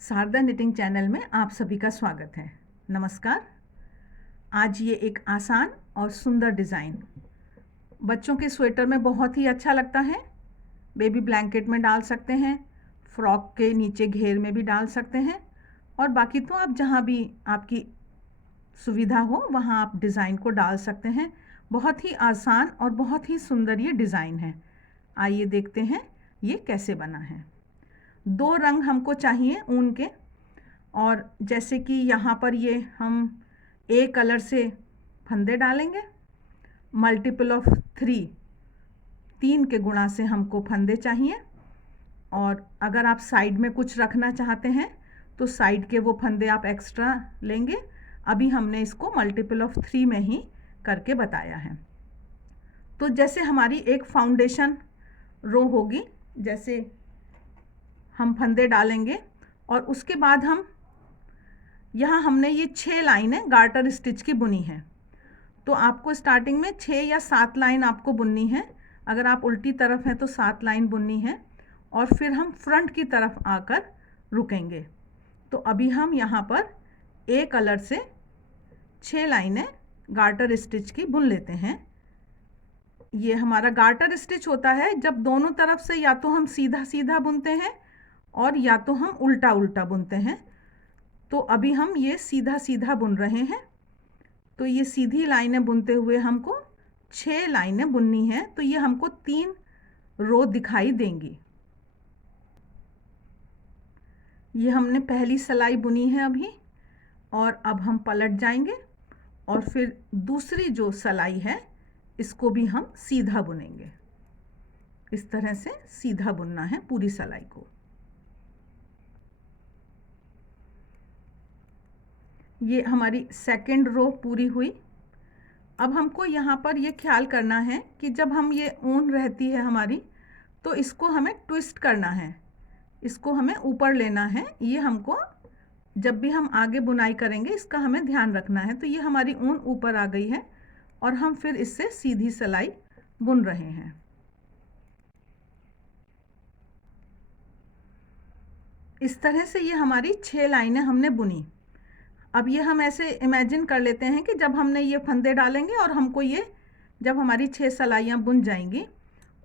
Sharda knitting channel में आप सभी का स्वागत है। नमस्कार। आज ये एक आसान और सुंदर डिज़ाइन बच्चों के स्वेटर में बहुत ही अच्छा लगता है। बेबी ब्लैंकेट में डाल सकते हैं, फ्रॉक के नीचे घेर में भी डाल सकते हैं, और बाकी तो आप जहाँ भी आपकी सुविधा हो वहाँ आप डिज़ाइन को डाल सकते हैं। बहुत ही आसान और बहुत ही सुंदर ये डिज़ाइन है। आइए देखते हैं ये कैसे बना है। 2 रंग हमको चाहिए ऊन के, और जैसे कि यहाँ पर ये हम ए कलर से फंदे डालेंगे। मल्टीपल ऑफ 3 के गुणा से हमको फंदे चाहिए, और अगर आप साइड में कुछ रखना चाहते हैं तो साइड के वो फंदे आप एक्स्ट्रा लेंगे। अभी हमने इसको मल्टीपल ऑफ 3 में ही करके बताया है। तो जैसे हमारी एक फाउंडेशन रो होगी, जैसे हम फंदे डालेंगे और उसके बाद हम यहाँ हमने ये 6 लाइनें गार्टर स्टिच की बुनी है। तो आपको स्टार्टिंग में 6 या 7 लाइन आपको बुननी है। अगर आप उल्टी तरफ हैं तो 7 लाइन बुननी है, और फिर हम फ्रंट की तरफ आकर रुकेंगे। तो अभी हम यहाँ पर ए कलर से 6 लाइनें गार्टर स्टिच की बुन लेते हैं। ये हमारा गार्टर स्टिच होता है जब दोनों तरफ से या तो हम सीधा सीधा बुनते हैं और या तो हम उल्टा उल्टा बुनते हैं। तो अभी हम ये सीधा सीधा बुन रहे हैं। तो ये सीधी लाइनें बुनते हुए हमको 6 लाइनें बुननी है। तो ये हमको 3 रो दिखाई देंगी। ये हमने पहली सिलाई बुनी है अभी, और अब हम पलट जाएंगे और फिर दूसरी जो सिलाई है इसको भी हम सीधा बुनेंगे। इस तरह से सीधा बुनना है पूरी सिलाई को। ये हमारी सेकंड रो पूरी हुई। अब हमको यहाँ पर ये ख्याल करना है कि जब हम ये ऊन रहती है हमारी, तो इसको हमें ट्विस्ट करना है, इसको हमें ऊपर लेना है। ये हमको जब भी हम आगे बुनाई करेंगे इसका हमें ध्यान रखना है। तो ये हमारी ऊन ऊपर आ गई है और हम फिर इससे सीधी सिलाई बुन रहे हैं। इस तरह से ये हमारी 6 लाइनें हमने बुनी। अब ये हम ऐसे इमेजिन कर लेते हैं कि जब हमने ये फंदे डालेंगे और हमको ये जब हमारी 6 सिलाइयाँ बुन जाएंगी,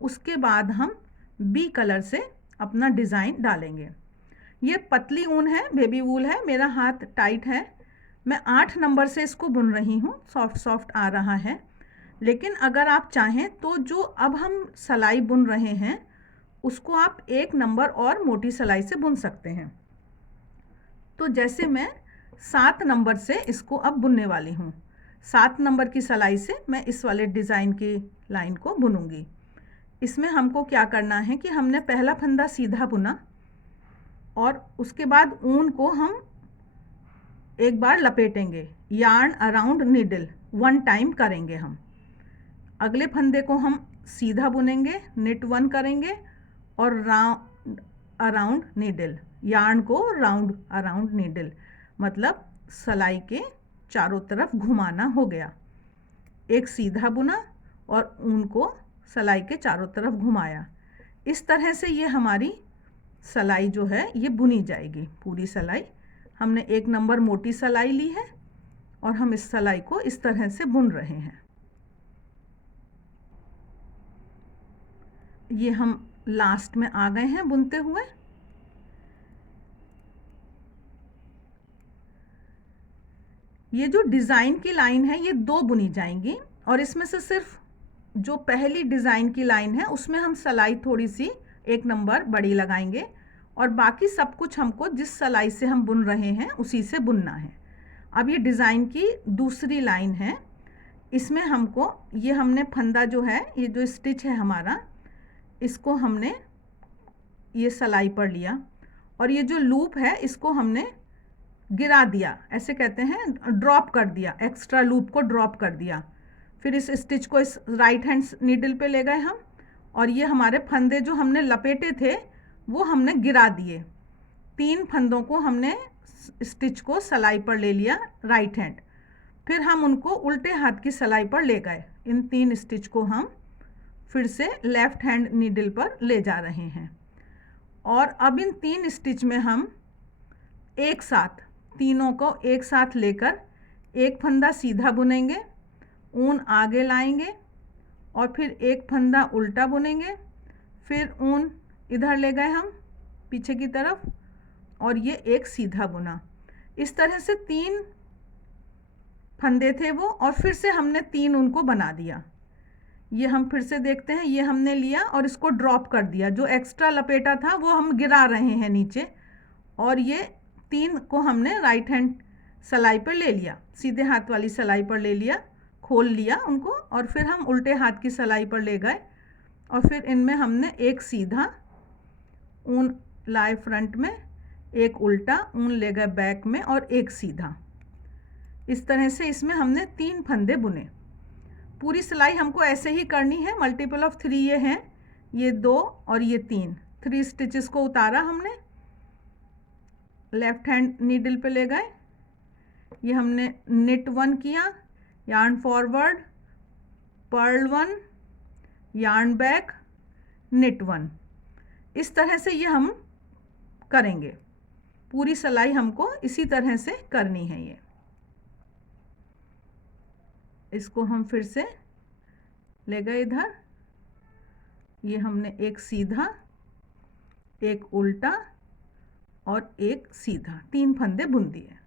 उसके बाद हम बी कलर से अपना डिज़ाइन डालेंगे। ये पतली ऊन है, बेबी वूल है, मेरा हाथ टाइट है। मैं 8 नंबर से इसको बुन रही हूँ। सॉफ्ट सॉफ्ट आ रहा है। लेकिन अगर आप चाहें तो जो अब हम सिलाई बुन रहे हैं उसको आप 1 नंबर और मोटी सिलाई से बुन सकते हैं। तो जैसे मैं 7 नंबर से इसको अब बुनने वाली हूँ। 7 नंबर की सिलाई से मैं इस वाले डिज़ाइन की लाइन को बुनूंगी। इसमें हमको क्या करना है कि हमने पहला फंदा सीधा बुना, और उसके बाद ऊन को हम एक बार लपेटेंगे। यार्न अराउंड नीडल 1 टाइम करेंगे हम। अगले फंदे को हम सीधा बुनेंगे, निट 1 करेंगे, और राउंड अराउंड नीडल, यार्न को राउंड अराउंड नीडल, मतलब सिलाई के चारों तरफ घुमाना हो गया। एक सीधा बुना और ऊन को सिलाई के चारों तरफ घुमाया। इस तरह से ये हमारी सिलाई जो है ये बुनी जाएगी। पूरी सिलाई हमने 1 नंबर मोटी सिलाई ली है और हम इस सिलाई को इस तरह से बुन रहे हैं। ये हम लास्ट में आ गए हैं बुनते हुए। ये जो डिज़ाइन की लाइन है ये 2 बुनी जाएंगी, और इसमें से सिर्फ जो पहली डिज़ाइन की लाइन है उसमें हम सिलाई थोड़ी सी 1 नंबर बड़ी लगाएंगे, और बाकी सब कुछ हमको जिस सिलाई से हम बुन रहे हैं उसी से बुनना है। अब ये डिज़ाइन की दूसरी लाइन है। इसमें हमको ये हमने फंदा जो है, ये जो स्टिच है हमारा, इसको हमने ये सिलाई पर लिया, और ये जो लूप है इसको हमने गिरा दिया, ऐसे कहते हैं ड्रॉप कर दिया, एक्स्ट्रा लूप को ड्रॉप कर दिया। फिर इस स्टिच को इस राइट हैंड नीडल पे ले गए हम, और ये हमारे फंदे जो हमने लपेटे थे वो हमने गिरा दिए। 3 फंदों को हमने स्टिच को सिलाई पर ले लिया राइट हैंड, फिर हम उनको उल्टे हाथ की सिलाई पर ले गए। इन 3 स्टिच को हम फिर से लेफ्ट हैंड नीडल पर ले जा रहे हैं, और अब इन 3 स्टिच में हम एक साथ तीनों को एक साथ लेकर एक फंदा सीधा बुनेंगे, ऊन आगे लाएंगे और फिर एक फंदा उल्टा बुनेंगे, फिर ऊन इधर ले गए हम पीछे की तरफ और ये एक सीधा बुना। इस तरह से 3 फंदे थे वो, और फिर से हमने 3 उनको बना दिया। ये हम फिर से देखते हैं, ये हमने लिया और इसको ड्रॉप कर दिया, जो एक्स्ट्रा लपेटा था वो हम गिरा रहे हैं नीचे, और ये 3 को हमने राइट हैंड सिलाई पर ले लिया, सीधे हाथ वाली सिलाई पर ले लिया, खोल लिया उनको, और फिर हम उल्टे हाथ की सिलाई पर ले गए और फिर इनमें हमने एक सीधा ऊन लाए फ्रंट में, एक उल्टा ऊन ले गए बैक में और एक सीधा। इस तरह से इसमें हमने 3 फंदे बुने। पूरी सिलाई हमको ऐसे ही करनी है, मल्टीपल ऑफ 3 ये हैं, ये 2 और ये 3 स्टिचेस को उतारा हमने, लेफ्ट हैंड नीडल पे ले गए, ये हमने निट 1 किया, yarn forward, purl 1, yarn back, knit 1। इस तरह से ये हम करेंगे। पूरी सिलाई हमको इसी तरह से करनी है। ये इसको हम फिर से ले गए इधर, ये हमने एक सीधा, एक उल्टा और एक सीधा, 3 फंदे बुन दिए।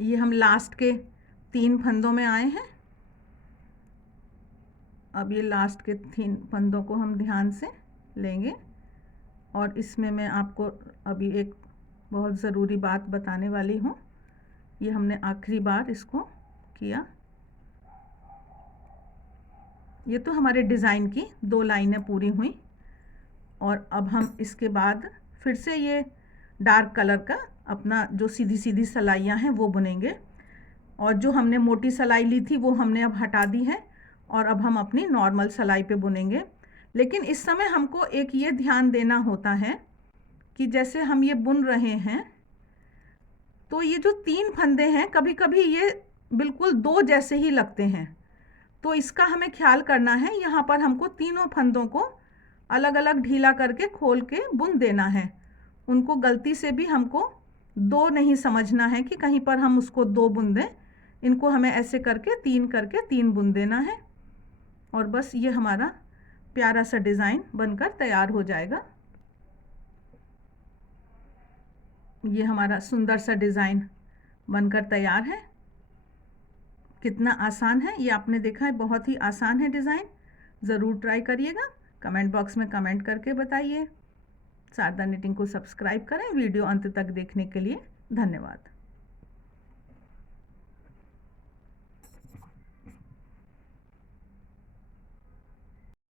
ये हम लास्ट के 3 फंदों में आए हैं। अब ये लास्ट के 3 फंदों को हम ध्यान से लेंगे, और इसमें मैं आपको अभी एक बहुत ज़रूरी बात बताने वाली हूँ। ये हमने आखिरी बार इसको किया। ये तो हमारे डिज़ाइन की 2 लाइनें पूरी हुई, और अब हम इसके बाद फिर से ये डार्क कलर का अपना जो सीधी सीधी सिलाइयाँ हैं वो बुनेंगे, और जो हमने मोटी सिलाई ली थी वो हमने अब हटा दी है, और अब हम अपनी नॉर्मल सिलाई पे बुनेंगे। लेकिन इस समय हमको एक ये ध्यान देना होता है कि जैसे हम ये बुन रहे हैं तो ये जो 3 फंदे हैं कभी कभी ये बिल्कुल 2 जैसे ही लगते हैं, तो इसका हमें ख्याल करना है। यहाँ पर हमको तीनों फंदों को अलग अलग ढीला करके खोल के बुन देना है। उनको गलती से भी हमको 2 नहीं समझना है कि कहीं पर हम उसको 2 बुन दें। इनको हमें ऐसे करके 3 बुन देना है, और बस ये हमारा प्यारा सा डिज़ाइन बनकर तैयार हो जाएगा। ये हमारा सुंदर सा डिज़ाइन बनकर तैयार है। कितना आसान है ये आपने देखा है, बहुत ही आसान है डिज़ाइन। ज़रूर ट्राई करिएगा। कमेंट बॉक्स में कमेंट करके बताइए। शारदा निटिंग को सब्सक्राइब करें। वीडियो अंत तक देखने के लिए धन्यवाद।